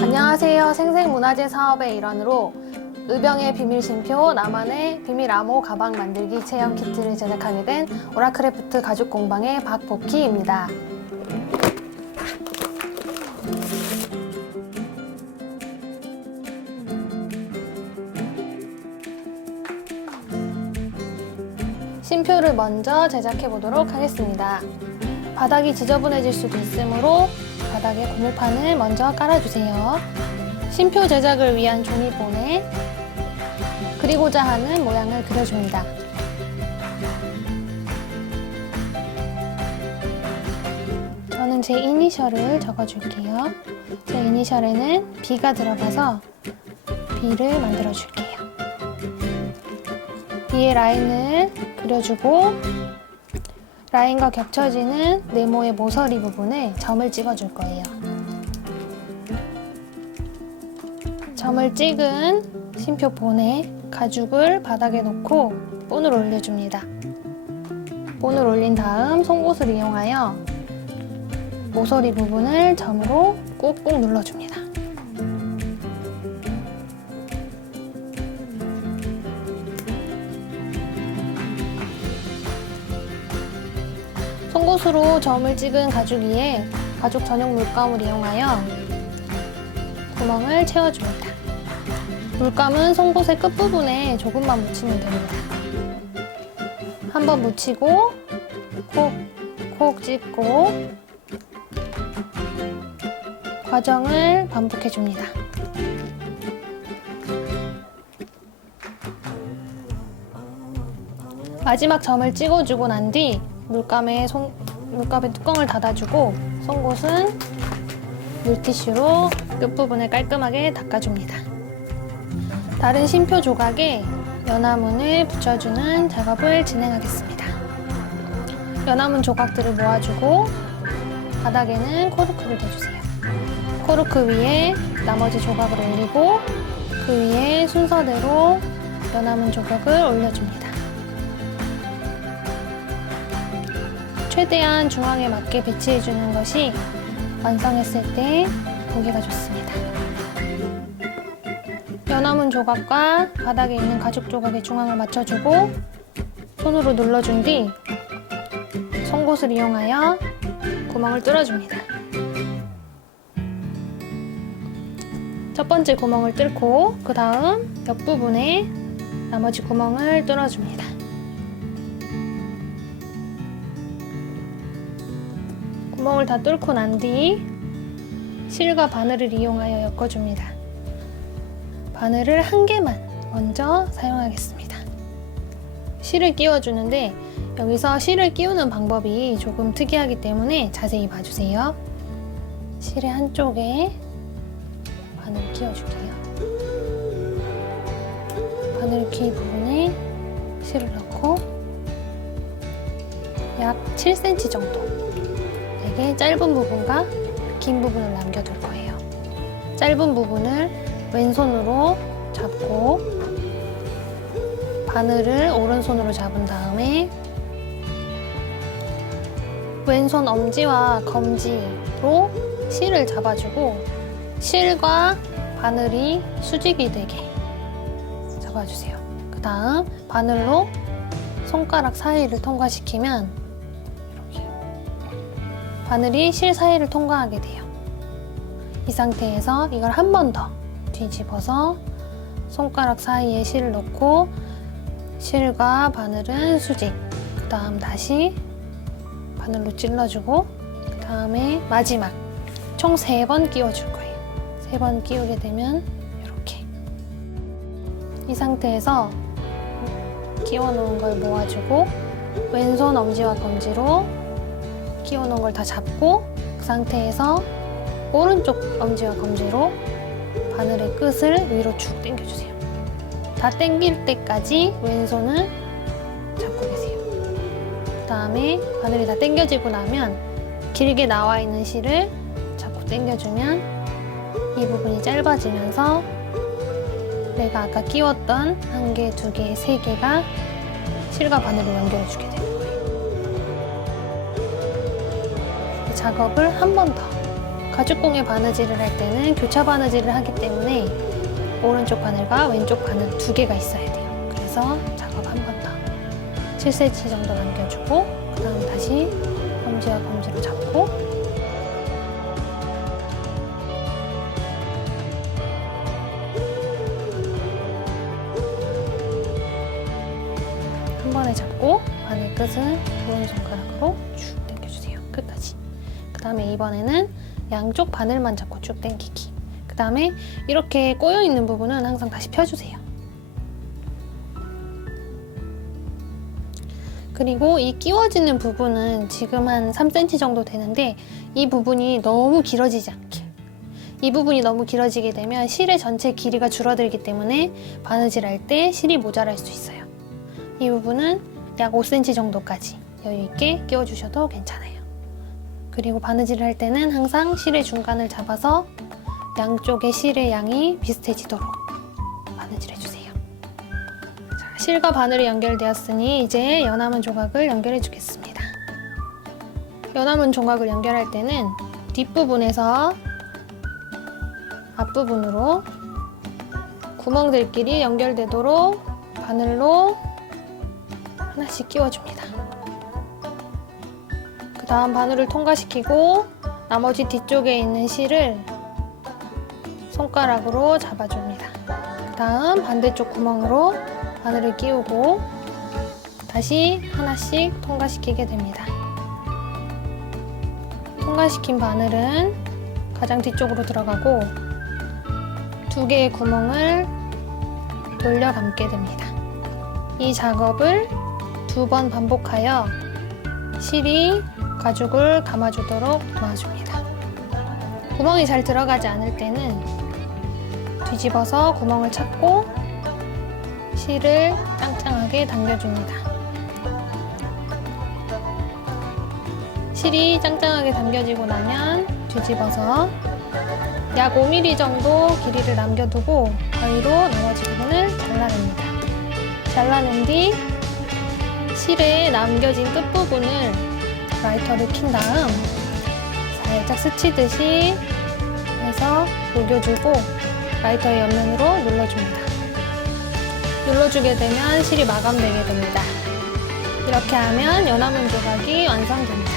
안녕하세요. 생생문화재 사업의 일환으로 의병의 비밀 쉼표 나만의 비밀 암호 가방 만들기 체험 키트를 제작하게 된 오라크래프트 가죽 공방의 박복희입니다. 쉼표를 먼저 제작해 보도록 하겠습니다. 바닥이 지저분해질 수도 있으므로 바닥에 고무판을 먼저 깔아주세요. 쉼표 제작을 위한 종이본에 그리고자 하는 모양을 그려줍니다. 저는 제 이니셜을 적어줄게요. 제 이니셜에는 B가 들어가서 B를 만들어줄게요. B의 라인을 그려주고 라인과 겹쳐지는 네모의 모서리 부분에 점을 찍어줄 거예요. 점을 찍은 쉼표 본에 가죽을 바닥에 놓고 본을 올려줍니다. 본을 올린 다음 송곳을 이용하여 모서리 부분을 점으로 꾹꾹 눌러줍니다. 송곳으로 점을 찍은 가죽 위에 가죽 전용 물감을 이용하여 구멍을 채워줍니다. 물감은 송곳의 끝부분에 조금만 묻히면 됩니다. 한번 묻히고 콕 찍고 과정을 반복해줍니다. 마지막 점을 찍어주고 난 뒤 물감에 뚜껑을 닫아주고 송곳은 물티슈로 끝부분을 깔끔하게 닦아줍니다. 다른 쉼표 조각에 연화문을 붙여주는 작업을 진행하겠습니다. 연화문 조각들을 모아주고 바닥에는 코르크를 대주세요. 코르크 위에 나머지 조각을 올리고 그 위에 순서대로 연화문 조각을 올려줍니다. 최대한 중앙에 맞게 배치해주는 것이 완성했을 때 보기가 좋습니다. 연화문 조각과 바닥에 있는 가죽 조각의 중앙을 맞춰주고 손으로 눌러준 뒤 송곳을 이용하여 구멍을 뚫어줍니다. 첫 번째 구멍을 뚫고 그 다음 옆부분에 나머지 구멍을 뚫어줍니다. 구멍을 다 뚫고 난 뒤 실과 바늘을 이용하여 엮어줍니다. 바늘을 한 개만 먼저 사용하겠습니다. 실을 끼워주는데 여기서 실을 끼우는 방법이 조금 특이하기 때문에 자세히 봐주세요. 실의 한쪽에 바늘을 끼워줄게요. 바늘 길 부분에 실을 넣고 약 7cm 정도 되게 짧은 부분과 긴 부분을 남겨둘 거예요. 짧은 부분을 왼손으로 잡고 바늘을 오른손으로 잡은 다음에 왼손 엄지와 검지로 실을 잡아주고 실과 바늘이 수직이 되게 잡아주세요. 그 다음 바늘로 손가락 사이를 통과시키면 이렇게 바늘이 실 사이를 통과하게 돼요. 이 상태에서 이걸 한 번 더 뒤집어서 손가락 사이에 실을 넣고 실과 바늘은 수직, 그 다음 다시 바늘로 찔러주고 그 다음에 마지막 총 3번 끼워줄 거예요. 3번 끼우게 되면 이렇게 이 상태에서 끼워 놓은 걸 모아주고 왼손 엄지와 검지로 끼워 놓은 걸 다 잡고 그 상태에서 오른쪽 엄지와 검지로 바늘의 끝을 위로 쭉 당겨주세요. 다 당길 때까지 왼손을 잡고 계세요. 그 다음에 바늘이 다 당겨지고 나면 길게 나와 있는 실을 자꾸 당겨주면 이 부분이 짧아지면서 내가 아까 끼웠던 1개, 2개, 3개가 실과 바늘을 연결해주게 되는 거예요. 작업을 한 번 더. 가죽공예 바느질을 할 때는 교차 바느질을 하기 때문에 오른쪽 바늘과 왼쪽 바늘 두 개가 있어야 돼요. 그래서 작업 한 번 더. 7cm 정도 남겨주고 그 다음 다시 검지와 검지로 잡고 한 번에 잡고 바늘 끝은 오른손가락으로 쭉 당겨주세요. 끝까지. 그 다음에 이번에는 양쪽 바늘만 잡고 쭉 당기기. 그 다음에 이렇게 꼬여있는 부분은 항상 다시 펴주세요. 그리고 이 끼워지는 부분은 지금 한 3cm 정도 되는데 이 부분이 너무 길어지지 않게. 이 부분이 너무 길어지게 되면 실의 전체 길이가 줄어들기 때문에 바느질 할 때 실이 모자랄 수 있어요. 이 부분은 약 5cm 정도까지 여유 있게 끼워주셔도 괜찮아요. 그리고 바느질을 할 때는 항상 실의 중간을 잡아서 양쪽의 실의 양이 비슷해지도록 바느질해주세요. 자, 실과 바늘이 연결되었으니 이제 연화문 조각을 연결해 주겠습니다. 연화문 조각을 연결할 때는 뒷부분에서 앞부분으로 구멍들끼리 연결되도록 바늘로 하나씩 끼워줍니다. 그 다음 바늘을 통과시키고 나머지 뒤쪽에 있는 실을 손가락으로 잡아줍니다. 그 다음 반대쪽 구멍으로 바늘을 끼우고 다시 하나씩 통과시키게 됩니다. 통과시킨 바늘은 가장 뒤쪽으로 들어가고 두 개의 구멍을 돌려 감게 됩니다. 이 작업을 2번 반복하여 실이 가죽을 감아주도록 도와줍니다. 구멍이 잘 들어가지 않을 때는 뒤집어서 구멍을 찾고 실을 짱짱하게 당겨줍니다. 실이 짱짱하게 당겨지고 나면 뒤집어서 약 5mm 정도 길이를 남겨두고 가위로 나머지 부분을 잘라냅니다. 잘라낸 뒤 실에 남겨진 끝부분을 라이터를 킨 다음 살짝 스치듯이 해서 녹여주고 라이터의 옆면으로 눌러줍니다. 눌러주게 되면 실이 마감되게 됩니다. 이렇게 하면 연화문 조각이 완성됩니다.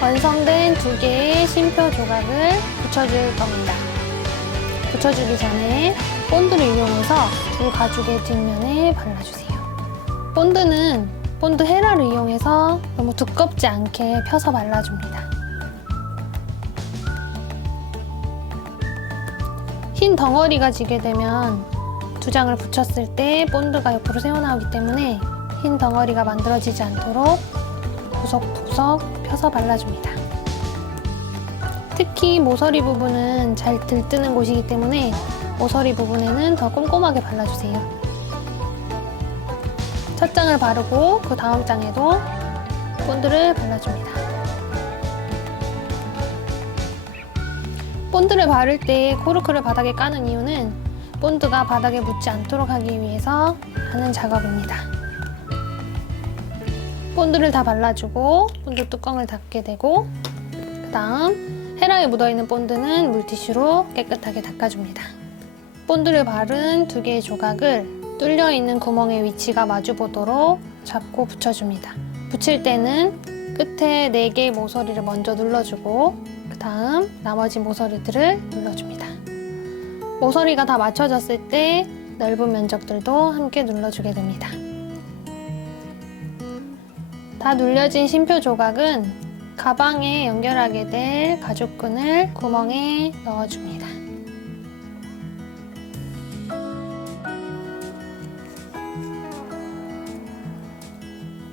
완성된 두 개의 쉼표 조각을 붙여줄 겁니다. 붙여주기 전에 본드를 이용해서 두 가죽의 뒷면에 발라주세요. 본드는 본드 헤라를 이용해서 너무 두껍지 않게 펴서 발라줍니다. 흰 덩어리가 지게 되면 두 장을 붙였을 때 본드가 옆으로 새어나오기 때문에 흰 덩어리가 만들어지지 않도록 구석구석 펴서 발라줍니다. 특히 모서리 부분은 잘 들뜨는 곳이기 때문에 모서리 부분에는 더 꼼꼼하게 발라주세요. 첫 장을 바르고 그 다음 장에도 본드를 발라줍니다. 본드를 바를 때 코르크를 바닥에 까는 이유는 본드가 바닥에 묻지 않도록 하기 위해서 하는 작업입니다. 본드를 다 발라주고 본드 뚜껑을 닫게 되고 그 다음 헤라에 묻어있는 본드는 물티슈로 깨끗하게 닦아줍니다. 본드를 바른 두 개의 조각을 뚫려있는 구멍의 위치가 마주보도록 잡고 붙여줍니다. 붙일 때는 끝에 4개의 모서리를 먼저 눌러주고 그 다음 나머지 모서리들을 눌러줍니다. 모서리가 다 맞춰졌을 때 넓은 면적들도 함께 눌러주게 됩니다. 다 눌려진 쉼표 조각은 가방에 연결하게 될 가죽끈을 구멍에 넣어줍니다.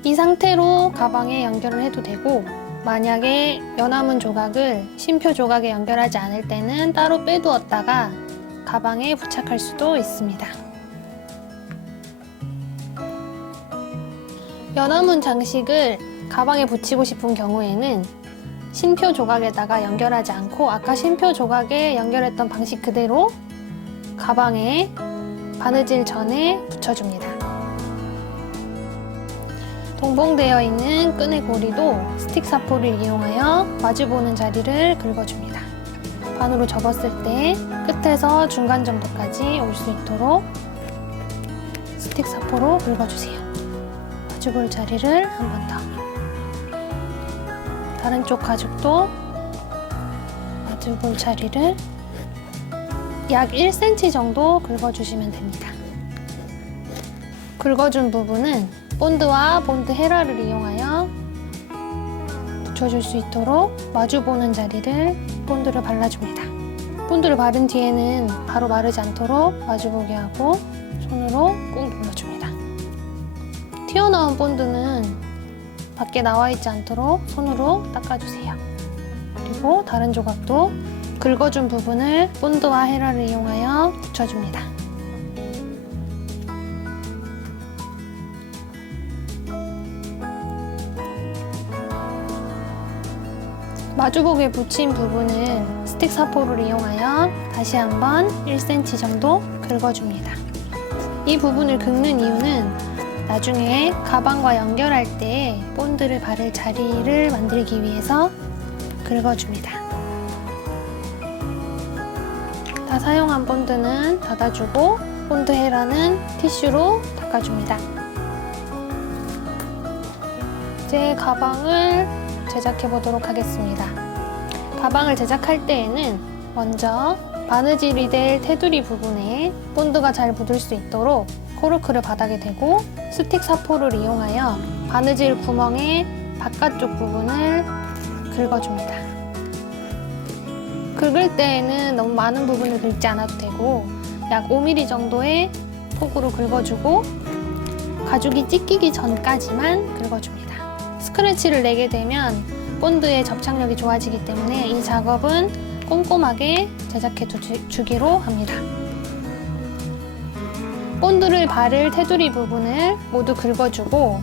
이 상태로 가방에 연결을 해도 되고 만약에 연화문 조각을 쉼표 조각에 연결하지 않을 때는 따로 빼두었다가 가방에 부착할 수도 있습니다. 연화문 장식을 가방에 붙이고 싶은 경우에는 쉼표 조각에다가 연결하지 않고 아까 쉼표 조각에 연결했던 방식 그대로 가방에 바느질 전에 붙여줍니다. 동봉되어 있는 끈의 고리도 스틱 사포를 이용하여 마주보는 자리를 긁어줍니다. 반으로 접었을 때 끝에서 중간 정도까지 올 수 있도록 스틱 사포로 긁어주세요. 마주볼 자리를 한 번 더. 다른 쪽 가죽도 마주볼 자리를 약 1cm 정도 긁어주시면 됩니다. 긁어준 부분은 본드와 본드 헤라를 이용하여 붙여줄 수 있도록 마주보는 자리를 본드를 발라줍니다. 본드를 바른 뒤에는 바로 마르지 않도록 마주보게 하고 손으로 꾹 눌러줍니다. 튀어나온 본드는 밖에 나와 있지 않도록 손으로 닦아주세요. 그리고 다른 조각도 긁어준 부분을 본드와 헤라를 이용하여 붙여줍니다. 마주복에 붙인 부분은 스틱 사포를 이용하여 다시 한번 1cm 정도 긁어줍니다. 이 부분을 긁는 이유는 나중에 가방과 연결할 때 본드를 바를 자리를 만들기 위해서 긁어줍니다. 다 사용한 본드는 닫아주고 본드 헤라는 티슈로 닦아줍니다. 이제 가방을 제작해 보도록 하겠습니다. 가방을 제작할 때에는 먼저 바느질이 될 테두리 부분에 본드가 잘 묻을 수 있도록 코르크를 바닥에 대고 스틱 사포를 이용하여 바느질 구멍의 바깥쪽 부분을 긁어줍니다. 긁을 때에는 너무 많은 부분을 긁지 않아도 되고 약 5mm 정도의 폭으로 긁어주고 가죽이 찢기기 전까지만 긁어줍니다. 스크래치를 내게 되면 본드의 접착력이 좋아지기 때문에 이 작업은 꼼꼼하게 제작해 주기로 합니다. 본드를 바를 테두리 부분을 모두 긁어주고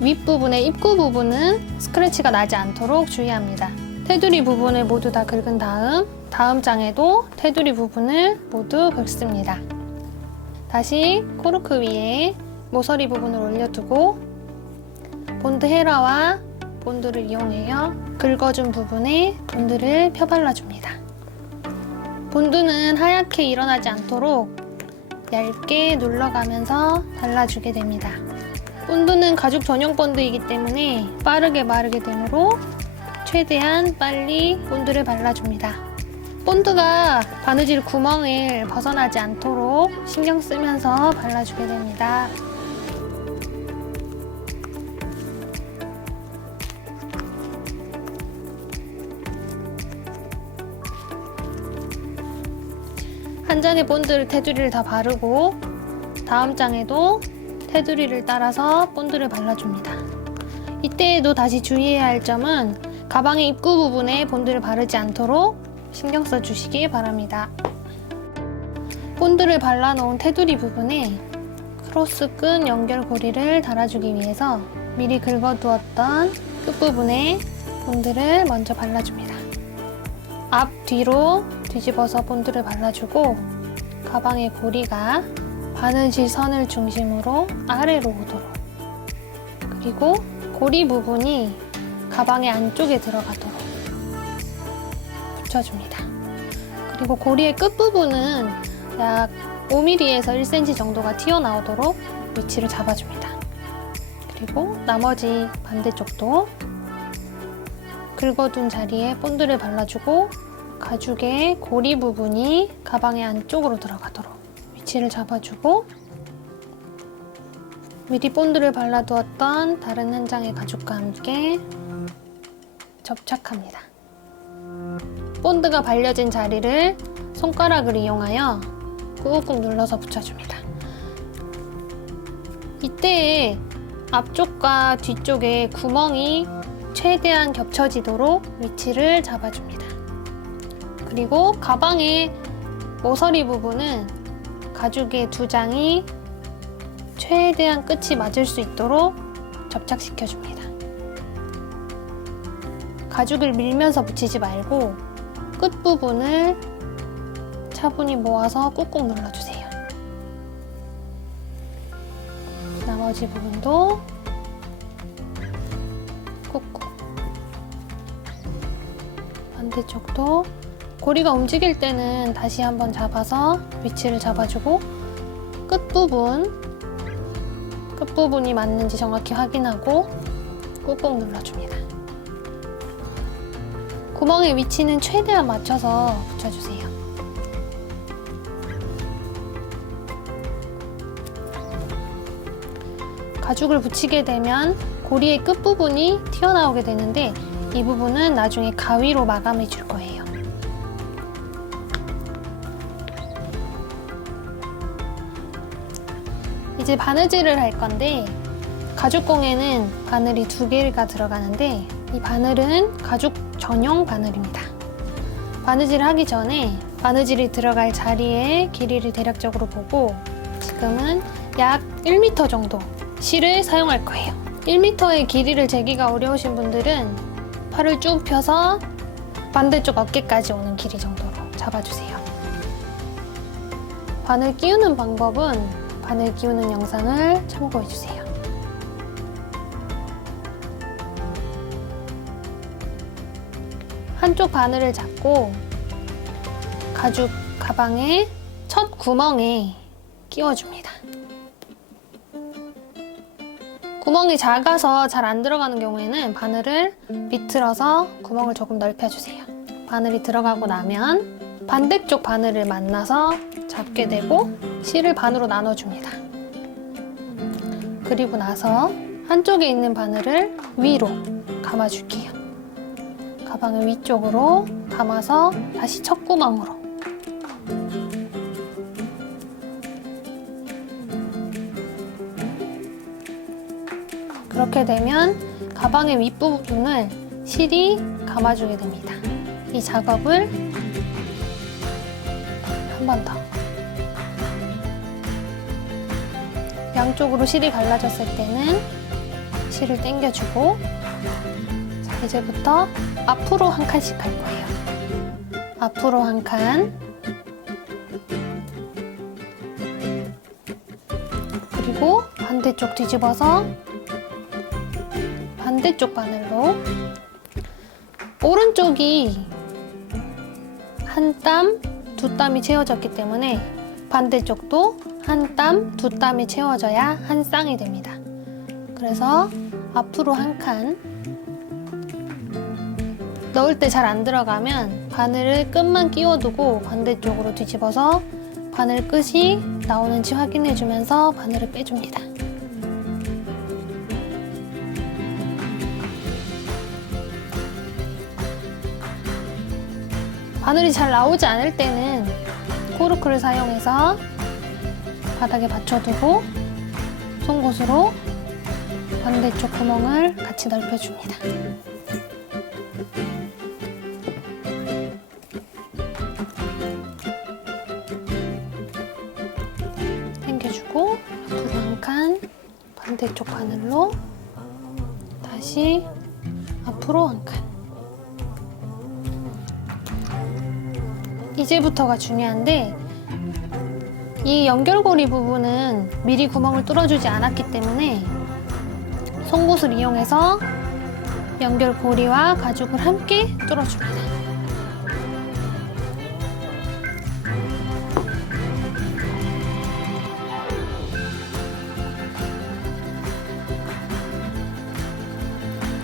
윗부분의 입구 부분은 스크래치가 나지 않도록 주의합니다. 테두리 부분을 모두 다 긁은 다음 장에도 테두리 부분을 모두 긁습니다. 다시 코르크 위에 모서리 부분을 올려두고 본드 헤라와 본드를 이용하여 긁어준 부분에 본드를 펴발라줍니다. 본드는 하얗게 일어나지 않도록 얇게 눌러가면서 발라주게 됩니다. 본드는 가죽 전용 본드이기 때문에 빠르게 마르게 되므로 최대한 빨리 본드를 발라줍니다. 본드가 바느질 구멍을 벗어나지 않도록 신경 쓰면서 발라주게 됩니다. 한 장의 본드 테두리를 다 바르고 다음 장에도 테두리를 따라서 본드를 발라줍니다. 이때에도 다시 주의해야 할 점은 가방의 입구 부분에 본드를 바르지 않도록 신경 써주시기 바랍니다. 본드를 발라놓은 테두리 부분에 크로스끈 연결고리를 달아주기 위해서 미리 긁어두었던 끝부분에 본드를 먼저 발라줍니다. 앞, 뒤로 뒤집어서 본드를 발라주고 가방의 고리가 바느질 선을 중심으로 아래로 오도록, 그리고 고리 부분이 가방의 안쪽에 들어가도록 붙여줍니다. 그리고 고리의 끝부분은 약 5mm에서 1cm 정도가 튀어나오도록 위치를 잡아줍니다. 그리고 나머지 반대쪽도 긁어둔 자리에 본드를 발라주고 가죽의 고리 부분이 가방의 안쪽으로 들어가도록 위치를 잡아주고 미리 본드를 발라두었던 다른 한 장의 가죽과 함께 접착합니다. 본드가 발려진 자리를 손가락을 이용하여 꾹꾹 눌러서 붙여줍니다. 이때 앞쪽과 뒤쪽에 구멍이 최대한 겹쳐지도록 위치를 잡아줍니다. 그리고 가방의 모서리 부분은 가죽의 두 장이 최대한 끝이 맞을 수 있도록 접착시켜줍니다. 가죽을 밀면서 붙이지 말고 끝부분을 차분히 모아서 꾹꾹 눌러주세요. 나머지 부분도 반대쪽도 고리가 움직일 때는 다시 한번 잡아서 위치를 잡아주고 끝부분이 맞는지 정확히 확인하고 꾹꾹 눌러줍니다. 구멍의 위치는 최대한 맞춰서 붙여주세요. 가죽을 붙이게 되면 고리의 끝부분이 튀어나오게 되는데 이 부분은 나중에 가위로 마감해 줄 거예요. 이제 바느질을 할 건데 가죽공예는 바늘이 2개가 들어가는데 이 바늘은 가죽 전용 바늘입니다. 바느질을 하기 전에 바느질이 들어갈 자리의 길이를 대략적으로 보고 지금은 약 1m 정도 실을 사용할 거예요. 1m의 길이를 재기가 어려우신 분들은 팔을 쭉 펴서 반대쪽 어깨까지 오는 길이 정도로 잡아주세요. 바늘 끼우는 방법은 바늘 끼우는 영상을 참고해주세요. 한쪽 바늘을 잡고 가죽 가방의 첫 구멍에 끼워줍니다. 구멍이 작아서 잘 안 들어가는 경우에는 바늘을 비틀어서 구멍을 조금 넓혀주세요. 바늘이 들어가고 나면 반대쪽 바늘을 만나서 잡게 되고 실을 반으로 나눠줍니다. 그리고 나서 한쪽에 있는 바늘을 위로 감아줄게요. 가방을 위쪽으로 감아서 다시 첫 구멍으로 그렇게 되면 가방의 윗부분을 실이 감아주게 됩니다. 이 작업을 한 번 더. 양쪽으로 실이 갈라졌을 때는 실을 당겨주고 자, 이제부터 앞으로 한 칸씩 할 거예요. 앞으로 한 칸, 그리고 반대쪽 뒤집어서 반대쪽 바늘로 오른쪽이 한 땀, 2땀이 채워졌기 때문에 반대쪽도 한 땀, 2땀이 채워져야 한 쌍이 됩니다. 그래서 앞으로 한 칸, 넣을 때 잘 안 들어가면 바늘을 끝만 끼워두고 반대쪽으로 뒤집어서 바늘 끝이 나오는지 확인해주면서 바늘을 빼줍니다. 바늘이 잘 나오지 않을 때는 코르크를 사용해서 바닥에 받쳐두고 송곳으로 반대쪽 구멍을 같이 넓혀줍니다. 당겨주고 앞으로 한 칸, 반대쪽 바늘로 다시 앞으로 한 칸. 이제부터가 중요한데 이 연결고리 부분은 미리 구멍을 뚫어주지 않았기 때문에 송곳을 이용해서 연결고리와 가죽을 함께 뚫어줍니다.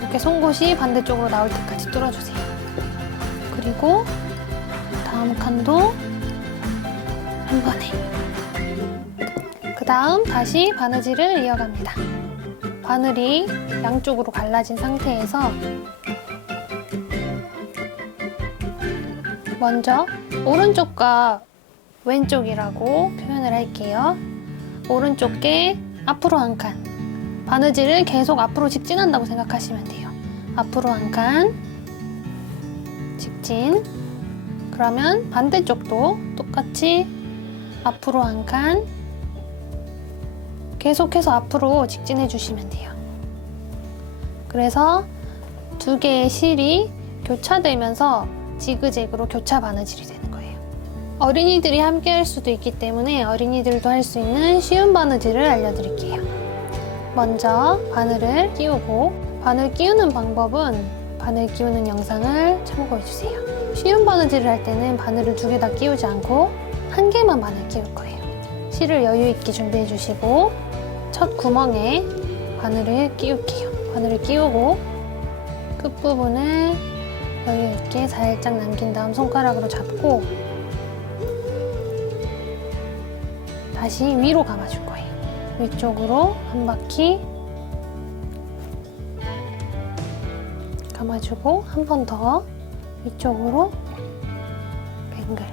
이렇게 송곳이 반대쪽으로 나올 때까지 뚫어주세요. 그리고 다음 칸도 한 번에. 그 다음 다시 바느질을 이어갑니다. 바늘이 양쪽으로 갈라진 상태에서 먼저 오른쪽과 왼쪽이라고 표현을 할게요. 오른쪽 게 앞으로 한 칸. 바느질을 계속 앞으로 직진한다고 생각하시면 돼요. 앞으로 한 칸, 직진. 그러면 반대쪽도 똑같이 앞으로 한 칸, 계속해서 앞으로 직진해 주시면 돼요. 그래서 두 개의 실이 교차되면서 지그재그로 교차 바느질이 되는 거예요. 어린이들이 함께 할 수도 있기 때문에 어린이들도 할 수 있는 쉬운 바느질을 알려드릴게요. 먼저 바늘을 끼우고, 바늘 끼우는 방법은 바늘 끼우는 영상을 참고해주세요. 쉬운 바느질을 할 때는 바늘을 2개 다 끼우지 않고 1개만 바늘 끼울 거예요. 실을 여유 있게 준비해 주시고 첫 구멍에 바늘을 끼울게요. 바늘을 끼우고 끝부분을 여유 있게 살짝 남긴 다음 손가락으로 잡고 다시 위로 감아줄 거예요. 위쪽으로 한 바퀴 감아주고 한 번 더 위쪽으로 뱅글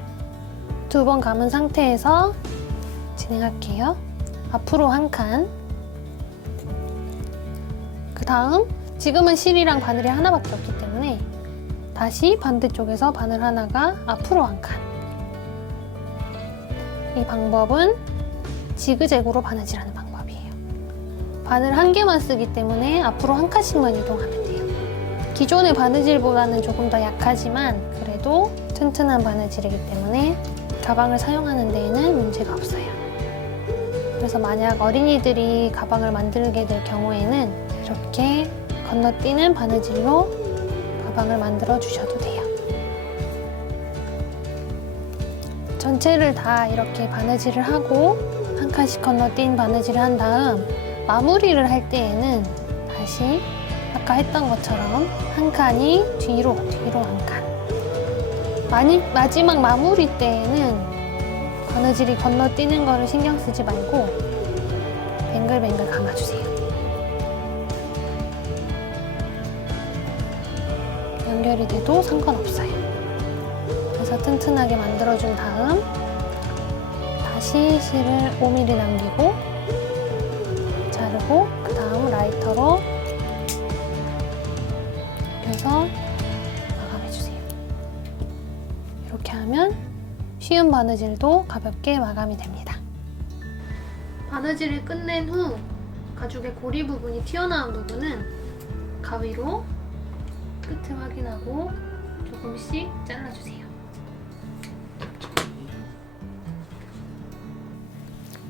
2번 감은 상태에서 진행할게요. 앞으로 한 칸, 그 다음 지금은 실이랑 바늘이 하나밖에 없기 때문에 다시 반대쪽에서 바늘 하나가 앞으로 한 칸. 이 방법은 지그재그로 바느질하는 방법이에요. 바늘 1개만 쓰기 때문에 앞으로 한 칸씩만 이동하면 돼요. 기존의 바느질보다는 조금 더 약하지만 그래도 튼튼한 바느질이기 때문에 가방을 사용하는 데에는 문제가 없어요. 그래서 만약 어린이들이 가방을 만들게 될 경우에는 이렇게 건너뛰는 바느질로 가방을 만들어 주셔도 돼요. 전체를 다 이렇게 바느질을 하고 한 칸씩 건너뛴 바느질을 한 다음 마무리를 할 때에는 다시 아까 했던 것처럼 한 칸이 뒤로 한 칸. 마지막 마무리 때에는 바느질이 건너뛰는 거를 신경 쓰지 말고 뱅글뱅글 감아주세요. 연결이 돼도 상관없어요. 그래서 튼튼하게 만들어준 다음 다시 실을 5mm 남기고 자르고 그 다음 라이터로 그래서 마감해주세요. 이렇게 하면 쉬운 바느질도 가볍게 마감이 됩니다. 바느질을 끝낸 후 가죽의 고리 부분이 튀어나온 부분은 가위로 끝을 확인하고 조금씩 잘라주세요.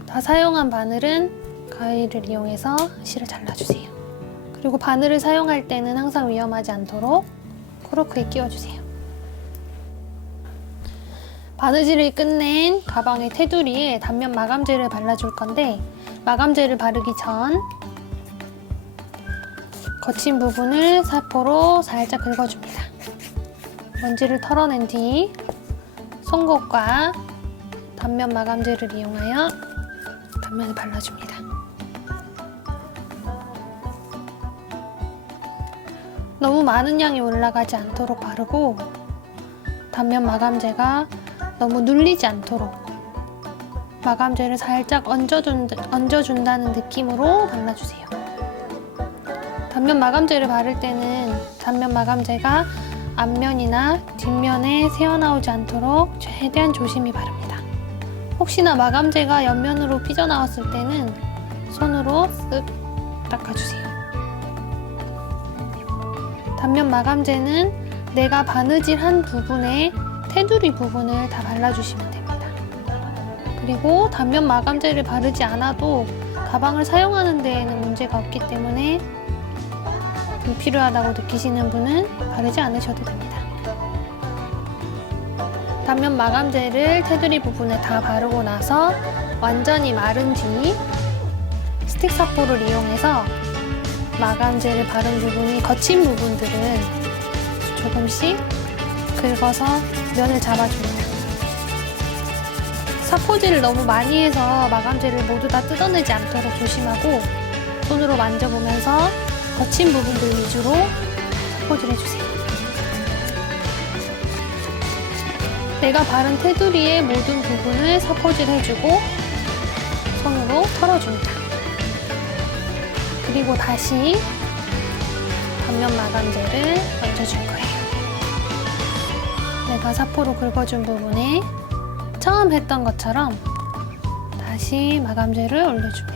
다 사용한 바늘은 가위를 이용해서 실을 잘라주세요. 그리고 바늘을 사용할 때는 항상 위험하지 않도록 코르크에 끼워주세요. 바느질을 끝낸 가방의 테두리에 단면 마감제를 발라줄 건데 마감제를 바르기 전 거친 부분을 사포로 살짝 긁어줍니다. 먼지를 털어낸 뒤 송곳과 단면 마감제를 이용하여 단면을 발라줍니다. 너무 많은 양이 올라가지 않도록 바르고 단면 마감제가 너무 눌리지 않도록 마감제를 살짝 얹어준다는 느낌으로 발라주세요. 단면 마감제를 바를 때는 단면 마감제가 앞면이나 뒷면에 새어나오지 않도록 최대한 조심히 바릅니다. 혹시나 마감제가 옆면으로 삐져나왔을 때는 손으로 쓱 닦아주세요. 단면 마감제는 내가 바느질한 부분에 테두리 부분을 다 발라주시면 됩니다. 그리고 단면 마감제를 바르지 않아도 가방을 사용하는 데에는 문제가 없기 때문에 불필요하다고 느끼시는 분은 바르지 않으셔도 됩니다. 단면 마감제를 테두리 부분에 다 바르고 나서 완전히 마른 뒤 스틱 사포를 이용해서 마감제를 바른 부분이 거친 부분들은 조금씩 긁어서 면을 잡아줍니다. 사포질을 너무 많이 해서 마감제를 모두 다 뜯어내지 않도록 조심하고 손으로 만져보면서 거친 부분들 위주로 사포질 해주세요. 내가 바른 테두리의 모든 부분을 사포질 해주고 손으로 털어줍니다. 그리고 다시 단면 마감제를 얹어줄 거예요. 내가 사포로 긁어준 부분에 처음 했던 것처럼 다시 마감제를 올려줍니다.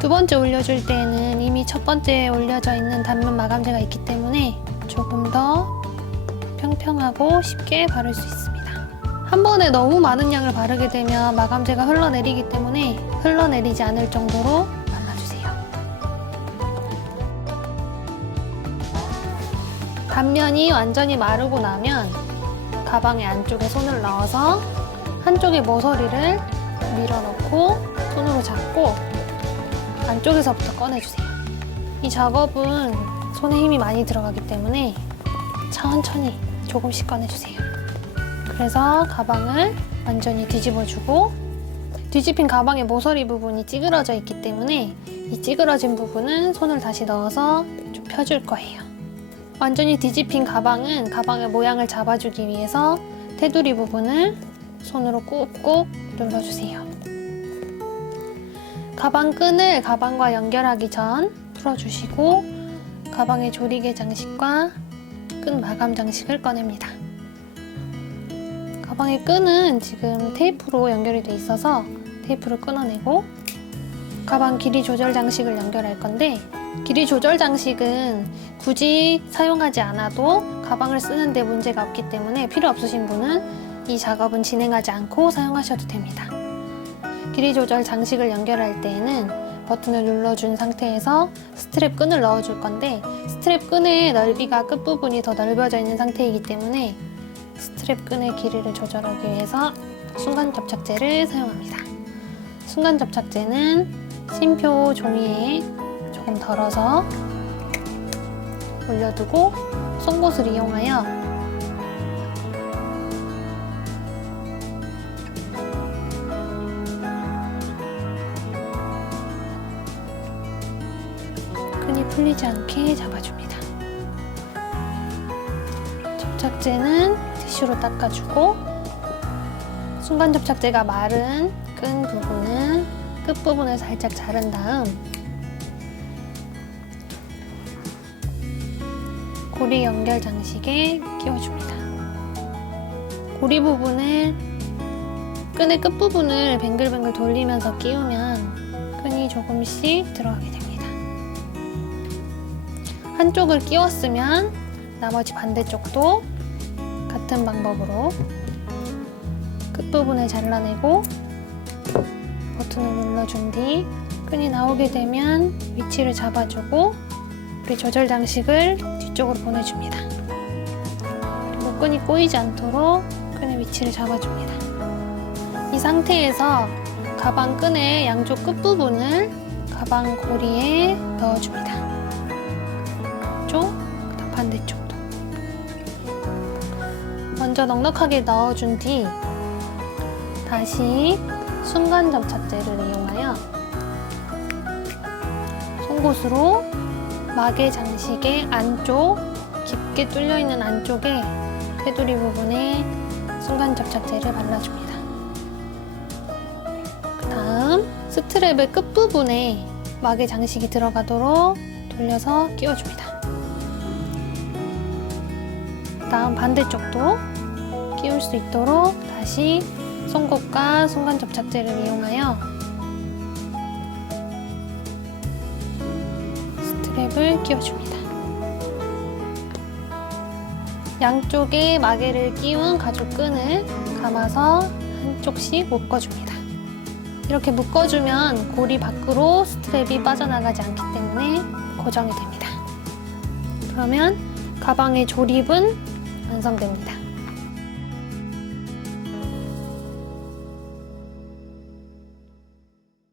두 번째 올려줄 때에는 이미 첫 번째에 올려져 있는 단면 마감제가 있기 때문에 조금 더 평평하고 쉽게 바를 수 있습니다. 한 번에 너무 많은 양을 바르게 되면 마감제가 흘러내리기 때문에 흘러내리지 않을 정도로 발라주세요. 단면이 완전히 마르고 나면 가방의 안쪽에 손을 넣어서 한쪽의 모서리를 밀어넣고 손으로 잡고 안쪽에서부터 꺼내주세요. 이 작업은 손에 힘이 많이 들어가기 때문에 천천히 조금씩 꺼내주세요. 그래서 가방을 완전히 뒤집어주고, 뒤집힌 가방의 모서리 부분이 찌그러져 있기 때문에 이 찌그러진 부분은 손을 다시 넣어서 좀 펴줄 거예요. 완전히 뒤집힌 가방은 가방의 모양을 잡아주기 위해서 테두리 부분을 손으로 꾹꾹 눌러주세요. 가방 끈을 가방과 연결하기 전 풀어주시고 가방의 조리개 장식과 끈 마감 장식을 꺼냅니다. 가방의 끈은 지금 테이프로 연결이 돼 있어서 테이프를 끊어내고, 가방 길이 조절 장식을 연결할 건데, 길이 조절 장식은 굳이 사용하지 않아도 가방을 쓰는데 문제가 없기 때문에 필요 없으신 분은 이 작업은 진행하지 않고 사용하셔도 됩니다. 길이 조절 장식을 연결할 때에는 버튼을 눌러준 상태에서 스트랩 끈을 넣어줄 건데, 스트랩 끈의 넓이가 끝부분이 더 넓어져 있는 상태이기 때문에 스트랩 끈의 길이를 조절하기 위해서 순간 접착제를 사용합니다. 순간 접착제는 쉼표 종이에 조금 덜어서 올려두고 송곳을 이용하여 끈이 풀리지 않게 잡아줍니다. 접착제는 티슈로 닦아주고, 순간 접착제가 마른 끈 부분은 끝부분을 살짝 자른 다음 고리 연결 장식에 끼워줍니다. 고리 부분을, 끈의 끝부분을 뱅글뱅글 돌리면서 끼우면 끈이 조금씩 들어가게 됩니다. 한쪽을 끼웠으면 나머지 반대쪽도 같은 방법으로 끝부분을 잘라내고 버튼을 눌러준 뒤 끈이 나오게 되면 위치를 잡아주고 우리 조절 장식을 뒤쪽으로 보내줍니다. 그리고 끈이 꼬이지 않도록 끈의 위치를 잡아줍니다. 이 상태에서 가방 끈의 양쪽 끝부분을 가방 고리에 넣어줍니다. 이쪽, 그다음 반대쪽도. 먼저 넉넉하게 넣어준 뒤 다시 순간 접착제를 이용하여 송곳으로 마개 장식의 안쪽, 깊게 뚫려있는 안쪽에 테두리 부분에 순간 접착제를 발라줍니다. 그 다음 스트랩의 끝부분에 마개 장식이 들어가도록 돌려서 끼워줍니다. 그 다음 반대쪽도 끼울 수 있도록 다시 송곳과 순간 접착제를 이용하여 스트랩을 끼워줍니다. 양쪽에 마개를 끼운 가죽 끈을 감아서 한쪽씩 묶어줍니다. 이렇게 묶어주면 고리 밖으로 스트랩이 빠져나가지 않기 때문에 고정이 됩니다. 그러면 가방의 조립은 완성됩니다.